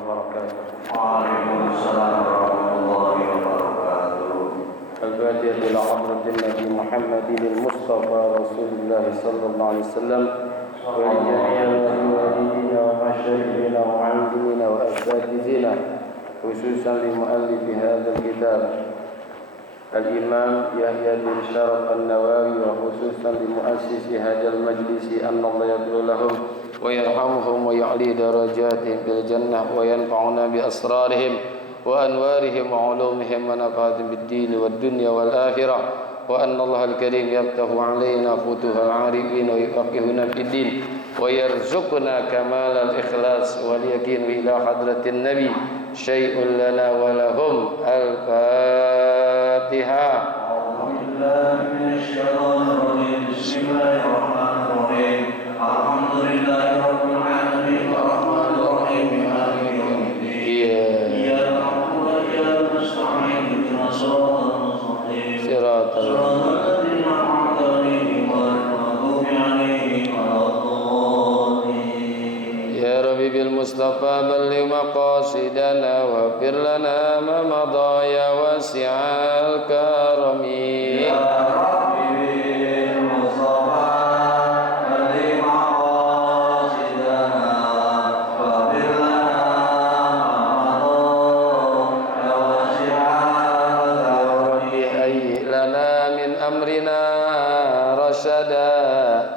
وبركاته. وعليكم السلام ورحمة الله وبركاته. الفاتحة إلى حضرة النبي محمد المصطفى رسول الله صلى الله عليه وسلم ولجميع والدينا ومشايخنا ومعلمينا وأساتذتنا خصوصا لمؤلف هذا الكتاب الإمام يحيى بن شرف النووي وخصوصا لمؤسس هذا المجلس أن الله يغفر لهم ويرحمهم ويعلي درجاتهم في الجنة وينفعنا بأسرارهم وأنوارهم وعلومهم ونفعهم بالدين والدنيا والآخرة وأن الله الكريم يفتح علينا فتوح العارفين ويفقهنا في الدين ويرزقنا كمال الإخلاص واليقين إلى حضرة النبي شيء لنا ولهم. الفاتحة. أعوذ بالله من الشيطان الرجيم. بسم الله الرحمن الرحيم. الحمد لله رب العالمين الرحمن الرحيم مالك يوم الدين. إياك نعبد وإياك نستعين اهدنا الصراط المستقيم صراط الذين أنعمت عليهم غير المغضوب عليهم ولا الضالين. يا ربي بالمصطفى بلغ مقاصدنا واغفر لنا ما مضى يا واسع الكرم. يا ربي بالمصطفى بلغ مقاصدنا واغفر لنا ما مضى يا واسع الكرم. هيئ لنا من أمرنا رشدا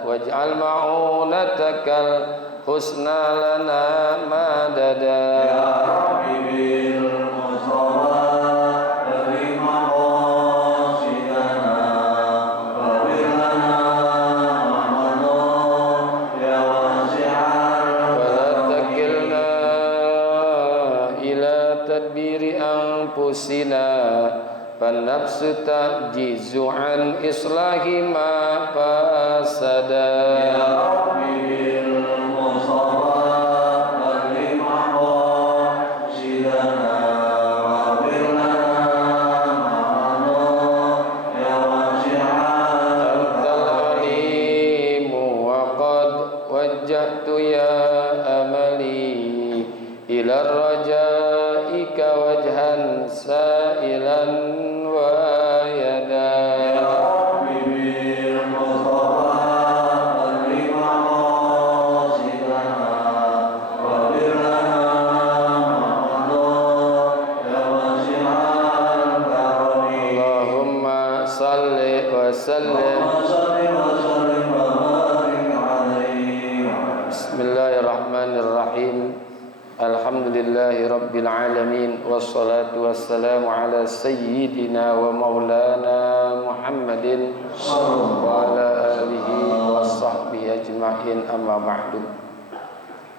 واجعل معونتك الحسنى لنا مددا. يا ربي بالمصطفى بلغ مقاصدنا واغفر لنا ما مضى يا واسع ولا الكرم. تكلنا إلى تدبير أنفسنا فالنفس تعجز عن إصلاح ما فسدا. يا ربي بالمصطفى بلغ مقاصدنا واغفر لنا ما مضى يا واسع أنت العليم وقد وجهت يا أملي إلى رجائك وجها سائلا ويدا. يا ربي بالمصطفى بلغ مقاصدنا واغفر لنا ما مضى يا واسع الكرم. اللهم صل وسلم. صل وسلم وبارك عليه. بسم الله الرحمن الرحيم. Alhamdulillahi Rabbil Alamin. Wassalatu wassalamu ala sayyidina wa maulana Muhammadin wa ala alihi wa sahbihi ajma'in, amma ba'du.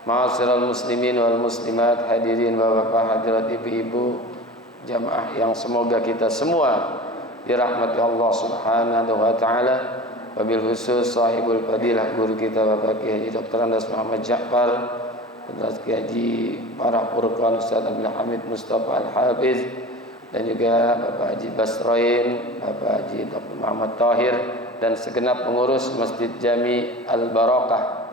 Ma'asyiral muslimin wal muslimat, hadirin bapak-bapak, hadirat ibu-ibu, jamaah yang semoga kita semua dirahmati Allah subhanahu wa ta'ala. Wabil khusus sahibul fadilah guru kita Bapak Kiai Dr. Andas Muhammad Ja'far, Ustaz Kiai para Furqan, Ustaz Abdul Hamid Mustafa Al-Hafiz, dan juga Bapak Haji Basroin, Bapak Haji Dr. Muhammad Tahir, dan segenap pengurus Masjid Jami Al-Barakah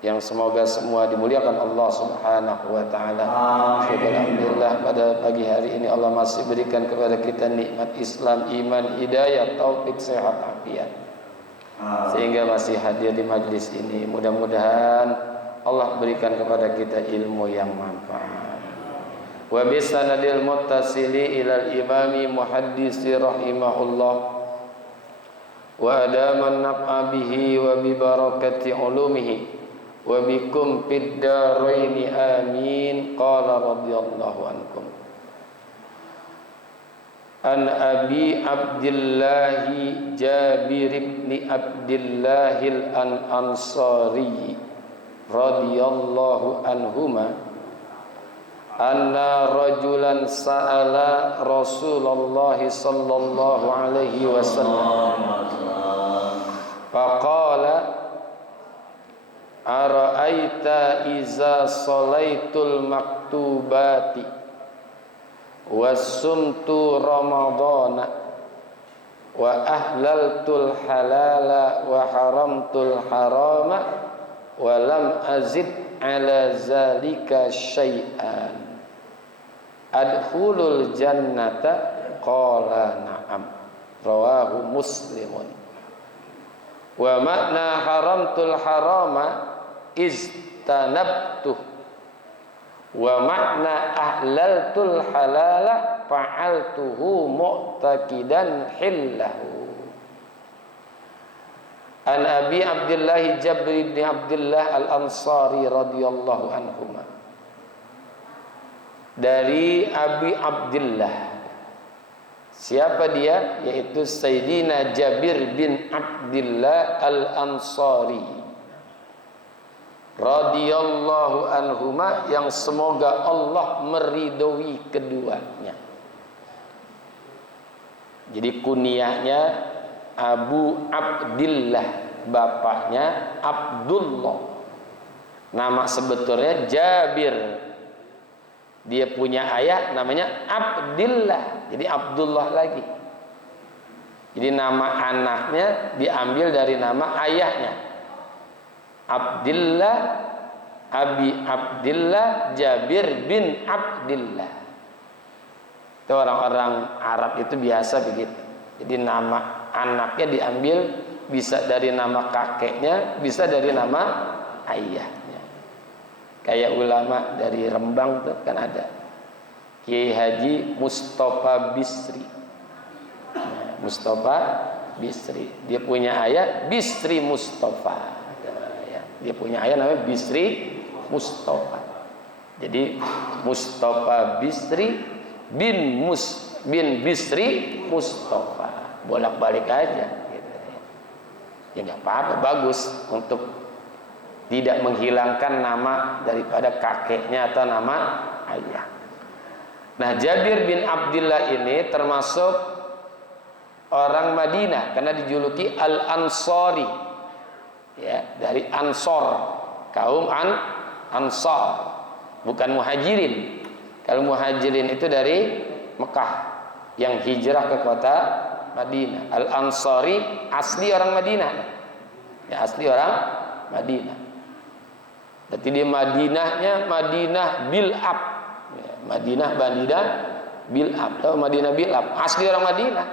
yang semoga semua dimuliakan Allah subhanahu wa ta'ala. Alhamdulillah pada pagi hari ini Allah masih berikan kepada kita nikmat Islam, iman, hidayah, taufik, sehat, afiat, sehingga masih hadir di majlis ini. Mudah-mudahan Allah berikan kepada kita ilmu yang manfaat. Wa bisanadil muttasili ilal imami muhaddisi rahimahullah wa adaman naf'a bihi wa bi barakati ulumihi wa bikum fid daraini amin. Qala radhiyallahu ankum an Abi Abdillahi Jabir ibn Abdillahil Ansari radhiyallahu anhuma anna rajulan sa'ala Rasulullah sallallahu alaihi wasallam faqala ara'aita iza salaitul maktubati wasumtu ramadana wa ahlaltul halala wa haramtul harama wa lam azid ala zalika syai'an adkhulul jannata qala na'am rawahu Muslimun. Wa makna haramtul harama istanabtuh wa makna ahlaltul halala fa'altuhu mu'taqidan hillahu. An Abi Abdullah Jabir bin Abdullah Al-Ansari radhiyallahu anhuma, dari Abi Abdullah. Siapa dia? Yaitu Sayyidina Jabir bin Abdullah Al-Ansari radhiyallahu anhuma, yang semoga Allah meridhoi keduanya. Jadi kunyahnya Abu Abdillah, bapaknya Abdullah. Nama sebetulnya Jabir. Dia punya ayah namanya Abdillah, jadi Abdullah lagi. Jadi nama anaknya diambil dari nama ayahnya. Abdillah, Abi Abdillah Jabir bin Abdillah. Itu orang-orang Arab itu biasa begitu. Jadi nama anaknya diambil bisa dari nama kakeknya, bisa dari nama ayahnya. Kayak ulama dari Rembang tuh kan ada Kiai Haji Mustafa Bisri. Nah, Mustafa Bisri, dia punya ayah Bisri Mustafa. Nah, ya. Dia punya ayah namanya Bisri Mustafa. Jadi Mustafa Bisri bin Bisri Mustafa, bolak-balik aja gitu. Ya nggak apa-apa, bagus untuk tidak menghilangkan nama daripada kakeknya atau nama ayah. Nah, Jabir bin Abdullah ini termasuk orang Madinah karena dijuluki Al-Ansari, ya, dari Ansor, kaum Ansar, bukan Muhajirin. Kalau Muhajirin itu dari Mekah yang hijrah ke kota Madinah. Al-Ansari asli orang Madinah, ya, asli orang Madinah. Berarti dia Madinahnya Madinah Bil'ab, ya, Madinah Bil'ab atau Madinah Bil'ab, asli orang Madinah.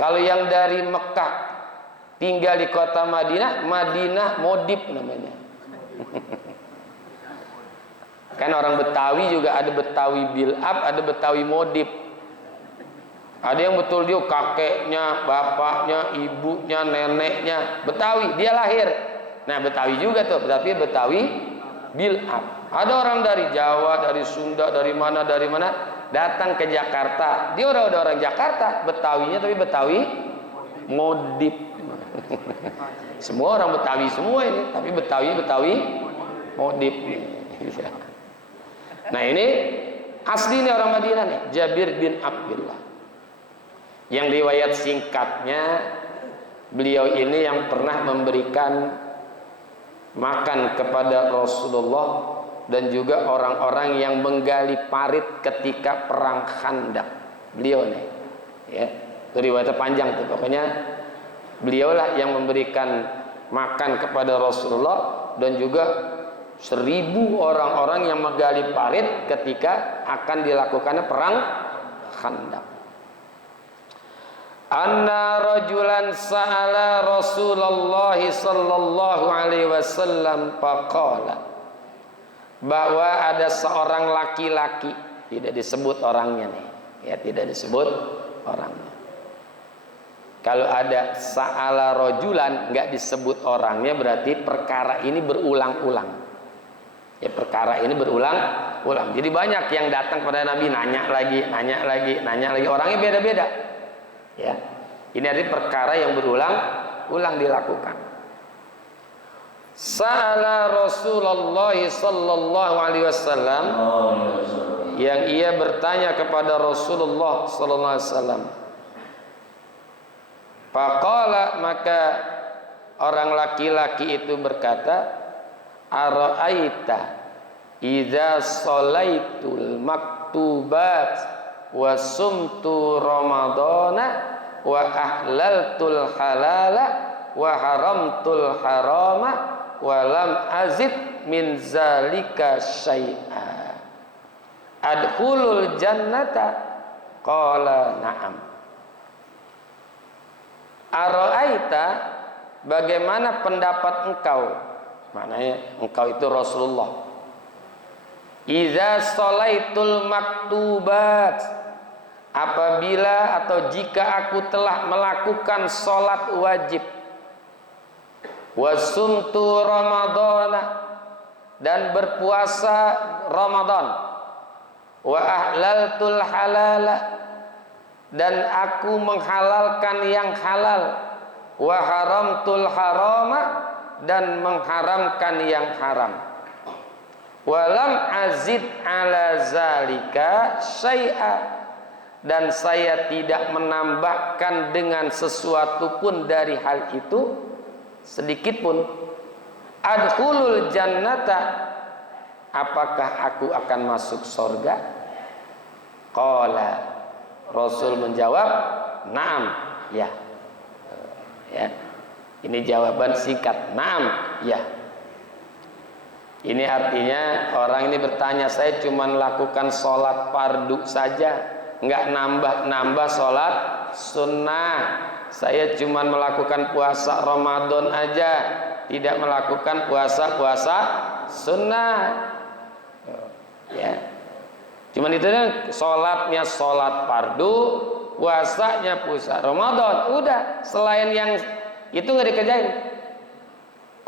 Kalau yang dari Mekah tinggal di kota Madinah, Madinah Modib namanya. Kan orang Betawi juga ada Betawi Bil'ab, ada Betawi Modib. Ada yang betul dia kakeknya, bapaknya, ibunya, neneknya Betawi, dia lahir. Nah, Betawi juga tuh, tapi Betawi Bil'ab. Ada orang dari Jawa, dari Sunda, dari mana datang ke Jakarta. Dia udah orang Jakarta, Betawinya tapi Betawi Modib. Semua orang Betawi semua ini, tapi Betawi Modib. Nah, ini asli nih orang Madinah nih, Jabir bin Abdullah. Yang riwayat singkatnya, beliau ini yang pernah memberikan makan kepada Rasulullah dan juga orang-orang yang menggali parit ketika perang Khandaq. Beliau nih, ya, itu riwayatnya panjang tuh. Pokoknya beliaulah yang memberikan makan kepada Rasulullah dan juga 1000 orang-orang yang menggali parit ketika akan dilakukannya perang Khandaq. Anna rajulan sa'ala Rasulullah sallallahu alaihi wasallam faqala, bahwa ada seorang laki-laki, tidak disebut orangnya nih, ya, tidak disebut orangnya. Kalau ada sa'ala rajulan nggak disebut orangnya, berarti perkara ini berulang-ulang. Ya, perkara ini berulang-ulang. Jadi banyak yang datang pada Nabi nanya lagi, orangnya beda-beda. Ya, ini adalah perkara yang berulang-ulang dilakukan. Sa'ala Rasulullah sallallahu alaihi wasallam, yang ia bertanya kepada Rasulullah sallallahu alaihi wasallam. Faqala, maka orang laki-laki itu berkata, ara'aita idza sholaitul maktubat wa sumtu ramadana wa ahlaltul halala wa haramtul harama walam azid min zalika syai'a. Adkhulul jannata qala na'am. Ara'aita, bagaimana pendapat engkau? Maknanya engkau itu Rasulullah. Iza sholaitul maktubat, apabila atau jika aku telah melakukan sholat wajib, wasumtu ramadana, dan berpuasa Ramadan, wa ahlaltul halala, dan aku menghalalkan yang halal, wa haramtul harama, dan mengharamkan yang haram, walam azid ala zalika syai'a, dan saya tidak menambahkan dengan sesuatu pun dari hal itu sedikit pun. Adkhulul jannata, apakah aku akan masuk surga? Qala, Rasul menjawab, na'am, ya. Ya. Ini jawaban singkat, na'am, ya. Ini artinya orang ini bertanya, saya cuma lakukan sholat fardu saja, nggak nambah sholat sunnah. Saya cuma melakukan puasa Ramadan aja, tidak melakukan puasa sunnah. Ya, cuman itu kan sholatnya sholat fardu, puasanya puasa Ramadan. Udah, selain yang itu nggak dikerjain.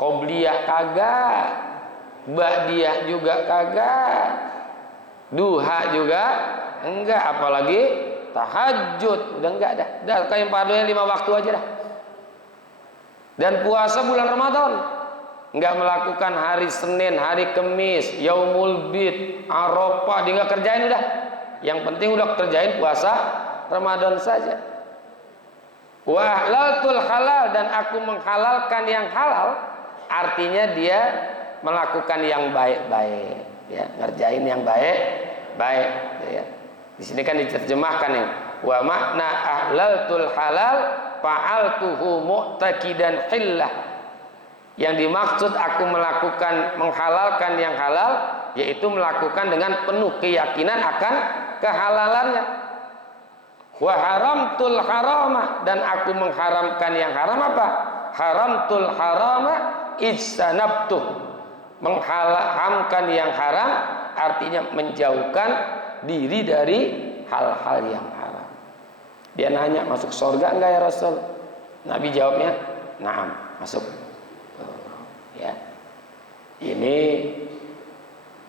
Qobliyah kagak, ba'diyah juga kagak, duha juga enggak, apalagi tahajud udah enggak dah. Dah kayak fardunya 5 waktu aja dah. Dan puasa bulan Ramadan enggak melakukan hari Senin, hari Kamis, Yaumul Bid, Arafah, dia enggak kerjain udah. Yang penting udah kerjain puasa Ramadan saja. Wa ahlaltul halal, dan aku menghalalkan yang halal, artinya dia melakukan yang baik-baik, ya, ngerjain yang baik-baik, ya. Di sini kan diterjemahkan nih, wa makna ahlaltul halal fa'altuhu mu'taqidan hillah. Yang dimaksud aku melakukan menghalalkan yang halal, yaitu melakukan dengan penuh keyakinan akan kehalalannya. Wa haramtul harama, dan aku mengharamkan yang haram apa? Haramtul harama ijsanabtuh, mengharamkan yang haram artinya menjauhkan diri dari hal-hal yang haram. Dia nanya, masuk surga enggak ya Rasul? Nabi jawabnya, na'am, masuk. Ya. Ini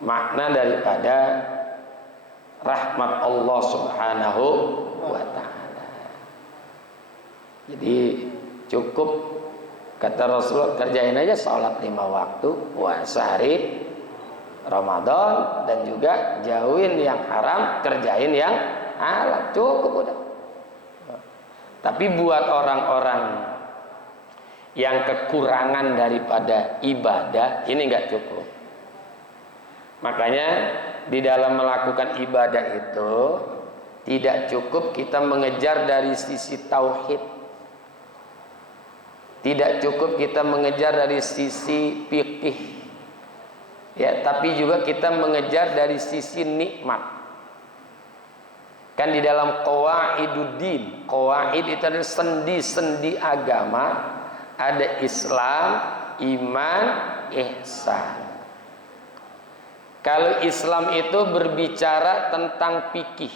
makna daripada rahmat Allah Subhanahu wa ta'ala. Jadi cukup, kata Rasulullah, kerjain aja sholat 5 waktu, puasa hari Ramadan, dan juga jauhin yang haram, kerjain yang halal, cukup udah. Tapi buat orang-orang yang kekurangan daripada ibadah, ini enggak cukup. Makanya di dalam melakukan ibadah itu tidak cukup kita mengejar dari sisi tauhid, tidak cukup kita mengejar dari sisi fikih, ya, tapi juga kita mengejar dari sisi nikmat. Kan di dalam qawaiduddin, qawaid itu adalah sendi-sendi agama, ada Islam, iman, ihsan. Kalau Islam itu berbicara tentang fikih,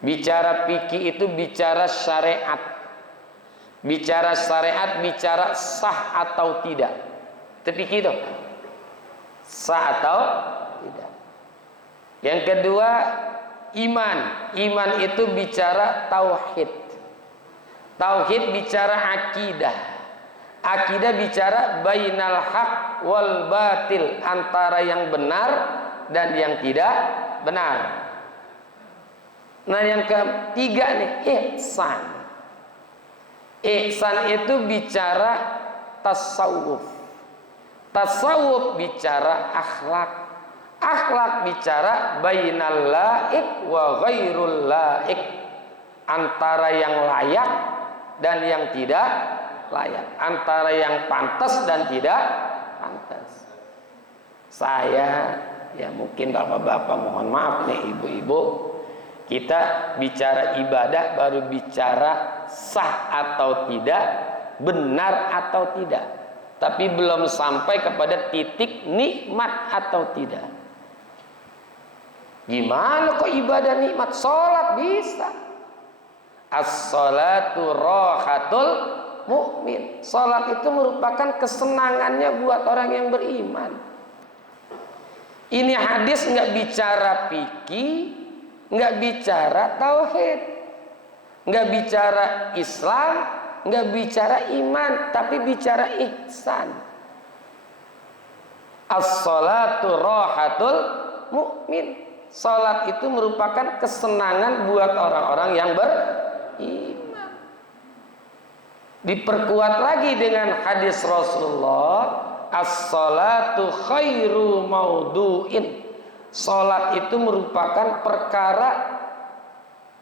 bicara fikih itu bicara syariat, bicara syariat bicara sah atau tidak. Itu fikih itu, sah atau tidak. Yang kedua, iman. Iman itu bicara tauhid. Tauhid bicara akidah. Akidah bicara bainal haq wal batil, antara yang benar dan yang tidak benar. Nah, yang ketiga nih, ihsan. Ihsan itu bicara tasawuf. Tasawuf bicara akhlak. Akhlak bicara bainal laik wa ghairul laik, antara yang layak dan yang tidak layak, antara yang pantas dan tidak pantas. Saya, ya mungkin bapak-bapak mohon maaf nih, ibu-ibu, kita bicara ibadah baru bicara sah atau tidak, benar atau tidak, tapi belum sampai kepada titik nikmat atau tidak. Gimana kok ibadah nikmat? Sholat bisa. As-sholatu rohatul mu'min. Sholat itu merupakan kesenangannya buat orang yang beriman. Ini hadis nggak bicara fikih, nggak bicara tauhid, nggak bicara Islam, nggak bicara iman, tapi bicara ihsan. As-sholatu rohatul mu'min. Salat itu merupakan kesenangan buat orang-orang yang beriman. Diperkuat lagi dengan hadis Rasulullah, as-salatu khairu maudu'in. Salat itu merupakan perkara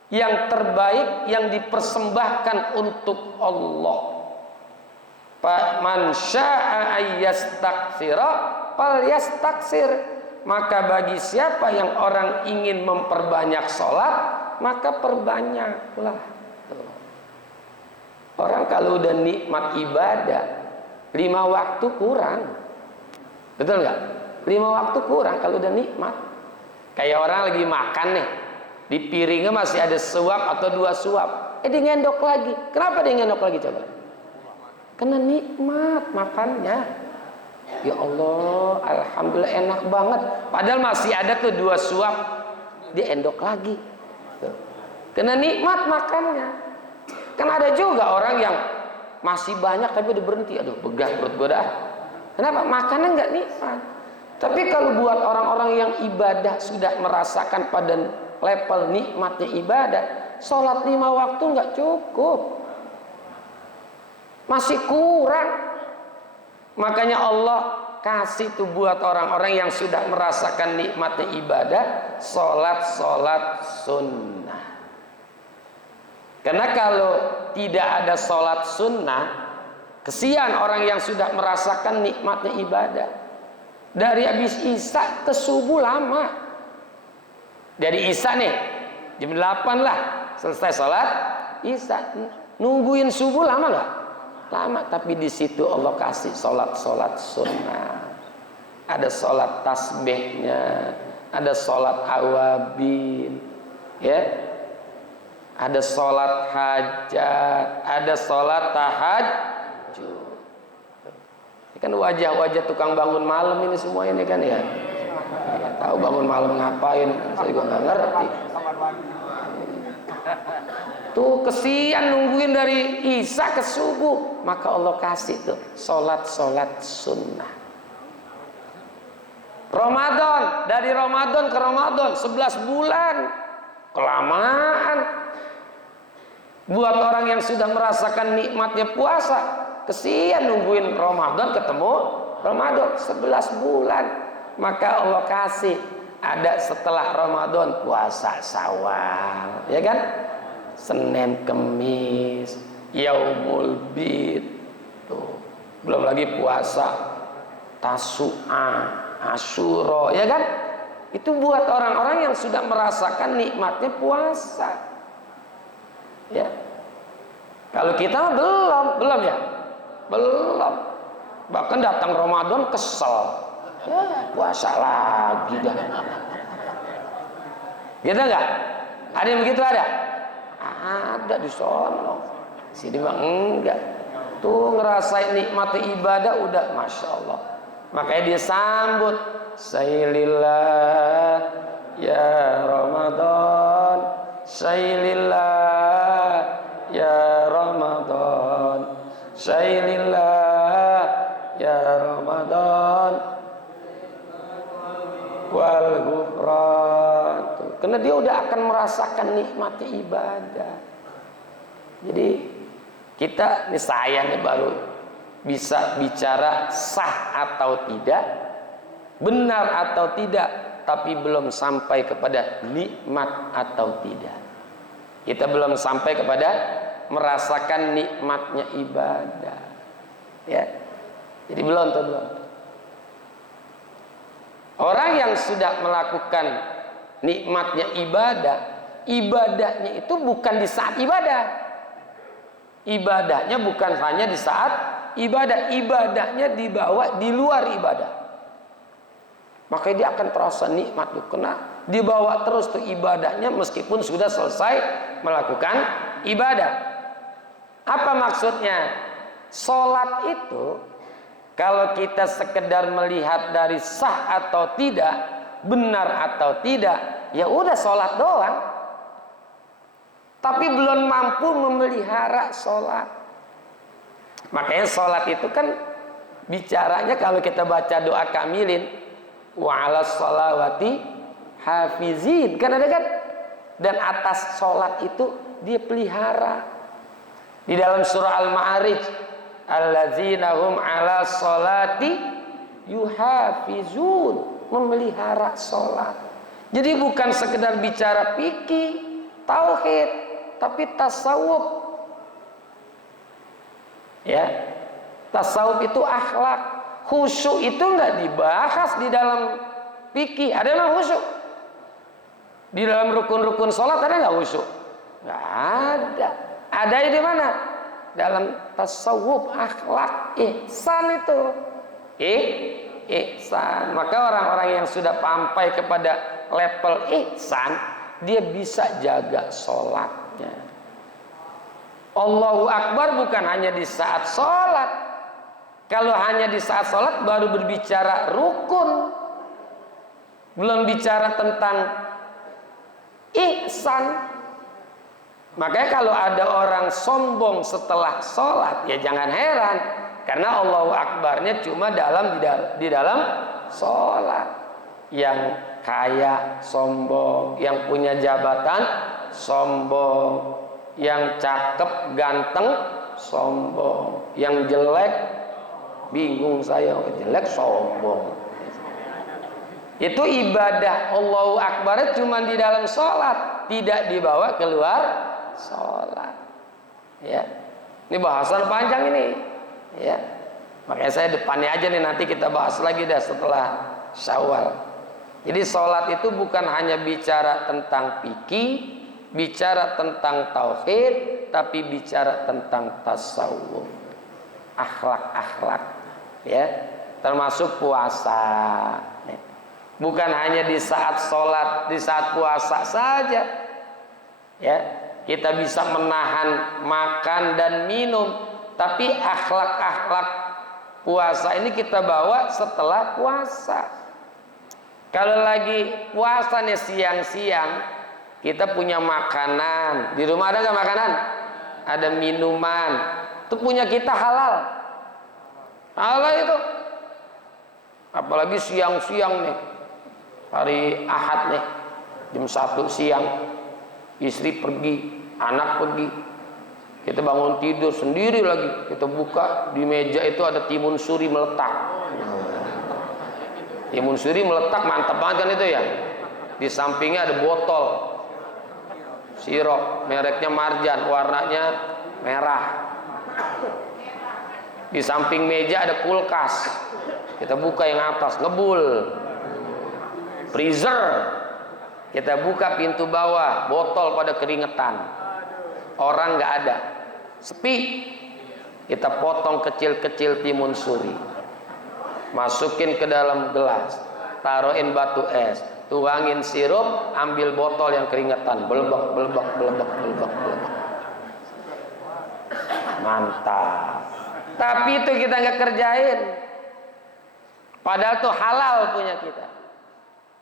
yang terbaik yang dipersembahkan untuk Allah. Man syaa'a ayyastaksira falyastaksir. Maka bagi siapa yang orang ingin memperbanyak sholat, maka perbanyaklah. Orang kalau udah nikmat ibadah, 5 waktu kurang. Betul nggak? 5 waktu kurang kalau udah nikmat. Kayak orang lagi makan nih, di piringnya masih ada suap atau 2 suap, dia ngendok lagi. Kenapa dia ngendok lagi coba? Karena nikmat makannya. Ya Allah, alhamdulillah enak banget. Padahal masih ada tuh 2 suap, dia endok lagi. Tuh. Karena nikmat makannya. Kan ada juga orang yang masih banyak tapi udah berhenti. Aduh, begah perut gue dah. Kenapa? Makannya nggak nikmat. Tapi kalau buat orang-orang yang ibadah sudah merasakan pada level nikmatnya ibadah, sholat 5 waktu nggak cukup, masih kurang. Makanya Allah kasih tuh buat orang-orang yang sudah merasakan nikmatnya ibadah, sholat sunnah. Karena kalau tidak ada sholat sunnah, kesian orang yang sudah merasakan nikmatnya ibadah. Dari habis isya ke subuh lama. Dari isya nih jam 8 lah selesai sholat isya, nungguin subuh lama nggak? Lama. Tapi di situ Allah kasih sholat sunnah. Ada sholat tasbihnya, ada sholat awabin, ya, ada sholat hajat, ada sholat tahajud. Ini kan wajah-wajah tukang bangun malam ini semua ini kan ya. Ya tahu bangun malam ngapain, saya juga nggak ngerti. Tuh kesian nungguin dari isya ke subuh, maka Allah kasih tuh sholat sunnah. Ramadan, dari Ramadan ke Ramadan 11 bulan, kelamaan. Buat orang yang sudah merasakan nikmatnya puasa, kesian nungguin Ramadan ketemu Ramadan 11 bulan, maka Allah kasih ada setelah Ramadan puasa Syawal, ya kan? Senin, Kemis, Yaumul Bid, tuh. Belum lagi puasa Tasu'a, Asyura, ya kan? Itu buat orang-orang yang sudah merasakan nikmatnya puasa. Ya. Kalau kita belum ya. Belum. Bahkan datang Ramadan kesel. Ya, puasa lagi dah. Gitu enggak? Ada yang begitu ada? Ada di sono. Sini mah enggak. Tuh ngerasain nikmat ibadah udah Masya Allah. Makanya dia sambut Sailillah ya Ramadan, Sailillah ya Ramadan, Sailillah ya Ramadan wal ghufran. Karena dia udah akan merasakan nikmatnya ibadah. Jadi kita, nih saya nih baru bisa bicara sah atau tidak, benar atau tidak, tapi belum sampai kepada nikmat atau tidak. Kita belum sampai kepada merasakan nikmatnya ibadah. Ya. Jadi belum. Orang yang sudah melakukan nikmatnya ibadah, ibadahnya itu bukan di saat ibadah. Ibadahnya bukan hanya di saat ibadah, ibadahnya dibawa di luar ibadah. Maka dia akan terasa nikmat tuh, kena dibawa terus tuh ibadahnya meskipun sudah selesai melakukan ibadah. Apa maksudnya? Sholat itu kalau kita sekedar melihat dari sah atau tidak, benar atau tidak, ya udah sholat doang. Tapi belum mampu memelihara sholat. Makanya sholat itu kan bicaranya kalau kita baca doa kamilin, wa 'alas sholawati hafizin, kan ada kan? Dan atas sholat itu dia pelihara. Di dalam surah Al-Ma'arij, alladzina hum 'ala sholati yuhafizun, memelihara sholat. Jadi bukan sekedar bicara fikih, tauhid, tapi tasawuf. Ya, tasawuf itu akhlak. Khusyuk itu nggak dibahas di dalam fikih. Ada nggak khusyuk? Di dalam rukun-rukun sholat ada nggak khusyuk? Nggak ada. Ada di mana? Dalam tasawuf, akhlak, ihsan itu. Ihsan. Maka orang-orang yang sudah sampai kepada level ihsan, dia bisa jaga sholatnya. Allahu Akbar bukan hanya di saat sholat. Kalau hanya di saat sholat baru berbicara rukun, belum bicara tentang ihsan. Makanya kalau ada orang sombong setelah sholat, ya jangan heran, karena Allahu Akbarnya cuma di dalam sholat. Yang kaya sombong, yang punya jabatan sombong, yang cakep ganteng sombong, yang jelek bingung saya, jelek sombong. Itu ibadah Allahu Akbar cuma di dalam sholat, tidak dibawa keluar sholat. Ya, ini bahasan panjang ini. Ya, makanya saya depannya aja nih, nanti kita bahas lagi dah setelah Syawal. Jadi sholat itu bukan hanya bicara tentang fikih, bicara tentang tauhid, tapi bicara tentang tasawuf, akhlak-akhlak, ya, termasuk puasa. Bukan hanya di saat sholat, di saat puasa saja, ya, kita bisa menahan makan dan minum, tapi akhlak-akhlak puasa ini kita bawa setelah puasa. Kalau lagi puasa nih siang-siang, kita punya makanan. Di rumah ada nggak makanan? Ada minuman. Itu punya kita halal. Halal itu. Apalagi siang-siang nih. Hari Ahad nih. Jam 1 siang. Istri pergi, anak pergi. Kita bangun tidur sendiri lagi. Kita buka, di meja itu ada timun suri meletak. Timun suri meletak, mantap banget kan itu ya. Di sampingnya ada botol sirup, mereknya Marjan, warnanya merah. Di samping meja ada kulkas. Kita buka yang atas, ngebul. Freezer. Kita buka pintu bawah, botol pada keringetan. Orang nggak ada, sepi. Kita potong kecil-kecil timun suri, masukin ke dalam gelas, taruhin batu es, tuangin sirup, ambil botol yang keringetan, belebek. Mantap. Tapi itu kita nggak kerjain. Padahal itu halal punya kita.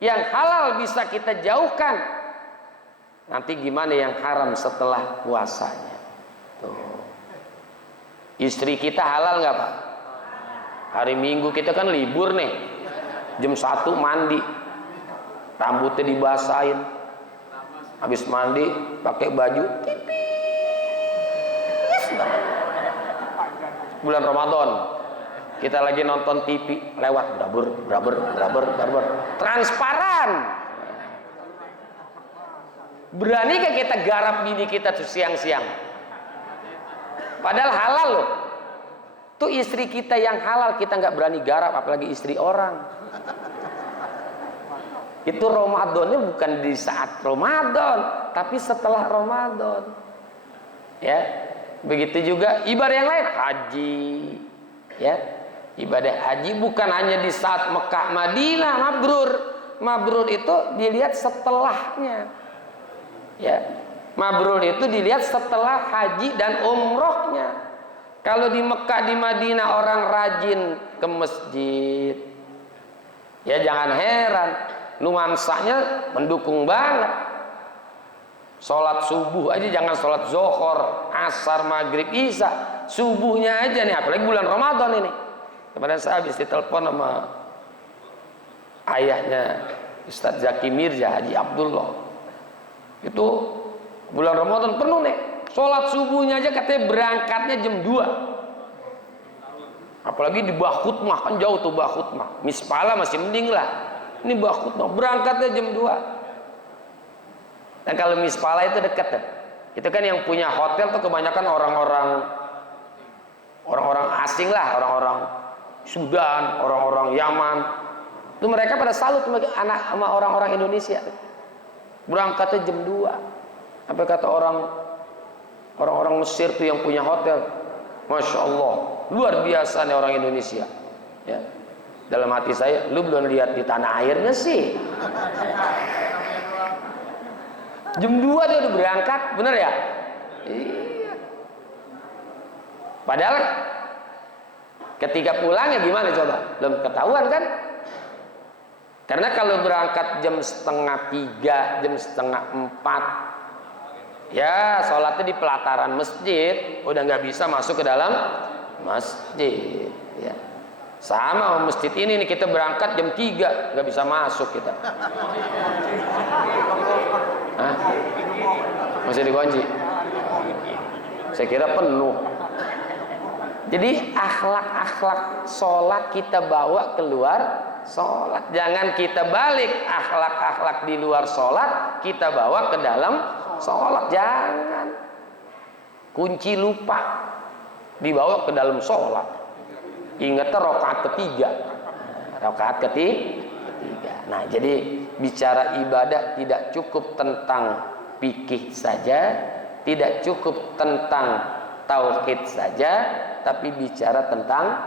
Yang halal bisa kita jauhkan. Nanti gimana yang haram setelah puasanya? Tuh. Istri kita halal nggak Pak? Hari Minggu kita kan libur nih. Jam 1 mandi. Rambutnya dibasahin. Habis mandi pakai baju tipis banget. Bulan Ramadan kita lagi nonton TV, lewat braber, transparan. Beranikah kita garap bini kita tuh siang-siang? Padahal halal loh. Tuh istri kita yang halal kita nggak berani garap, apalagi istri orang. Itu Ramadannya bukan di saat Ramadan, tapi setelah Ramadan. Ya, begitu juga ibadah yang lain, haji. Ya, ibadah haji bukan hanya di saat Mekah Madinah mabrur. Mabrur itu dilihat setelahnya. Ya, mabrur itu dilihat setelah haji dan umrohnya. Kalau di Mekah di Madinah orang rajin ke masjid, ya jangan heran nuansanya mendukung banget. Sholat subuh aja jangan sholat zuhur, asar, maghrib, isya, subuhnya aja nih, apalagi bulan Ramadan ini. Kemarin saya habis ditelepon sama ayahnya Ustadz Zaki Mirza, Haji Abdullah. Itu bulan Ramadan penuh nih. Sholat subuhnya aja katanya berangkatnya jam 2. Apalagi di Bakhutmah, kan jauh tuh Bakhutmah. Mispala masih mending lah. Ini Bakhutmah berangkatnya jam 2. Dan kalau Mispala itu dekat tuh. Itu kan yang punya hotel tuh kebanyakan orang-orang asing lah, orang-orang Sudan, orang-orang Yaman. Itu mereka pada salut sama orang-orang Indonesia. Berangkatnya jam 2. Apa kata orang-orang Mesir tuh yang punya hotel, Masya Allah, luar biasa nih orang Indonesia. Ya. Dalam hati saya, lu belum lihat di tanah airnya sih. Jam 2 dia udah berangkat, bener ya? Iya. Padahal ketika pulangnya gimana coba? Belum ketahuan kan? Karena kalau berangkat jam 2:30, jam 3:30, ya sholatnya di pelataran masjid, udah nggak bisa masuk ke dalam masjid. Ya. Sama masjid ini nih, kita berangkat jam 3 nggak bisa masuk kita. Hah? Masih dikunci? Saya kira penuh. Jadi akhlak-akhlak sholat kita bawa keluar sholat. Jangan kita balik akhlak-akhlak di luar sholat kita bawa ke dalam sholat. Jangan. Kunci lupa dibawa ke dalam sholat. Ingatnya rakaat ketiga. Rakaat ketiga. Nah, jadi bicara ibadah tidak cukup tentang fikih saja, tidak cukup tentang tauhid saja, tapi bicara tentang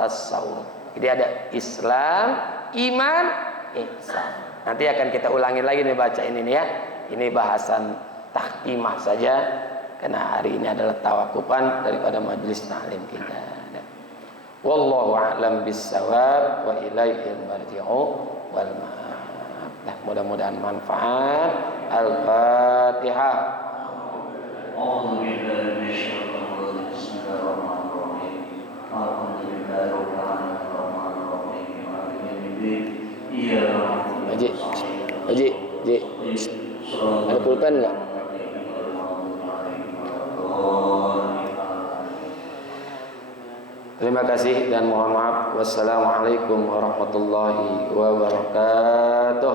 tasawuf. Jadi ada Islam, iman, ihsan. Nanti akan kita ulangi lagi nih baca ini nih ya. Ini bahasan tahkimah saja karena hari ini adalah tawakupan daripada majelis ta'lim kita. Wallahu a'lam bis-shawab wa ilaihil marji'u wal ma'ab. Nah, mudah-mudahan manfaat. Al-Fatihah. A'udzu billahi minasyaitonir rajim. Bismillahirrahmanirrahim. Alhamdulillahi rabbil alamin arrahmanir rahim maliki yaumiddin. Haji, ada pulpen enggak? Terima kasih dan mohon maaf. Wassalamualaikum warahmatullahi wabarakatuh.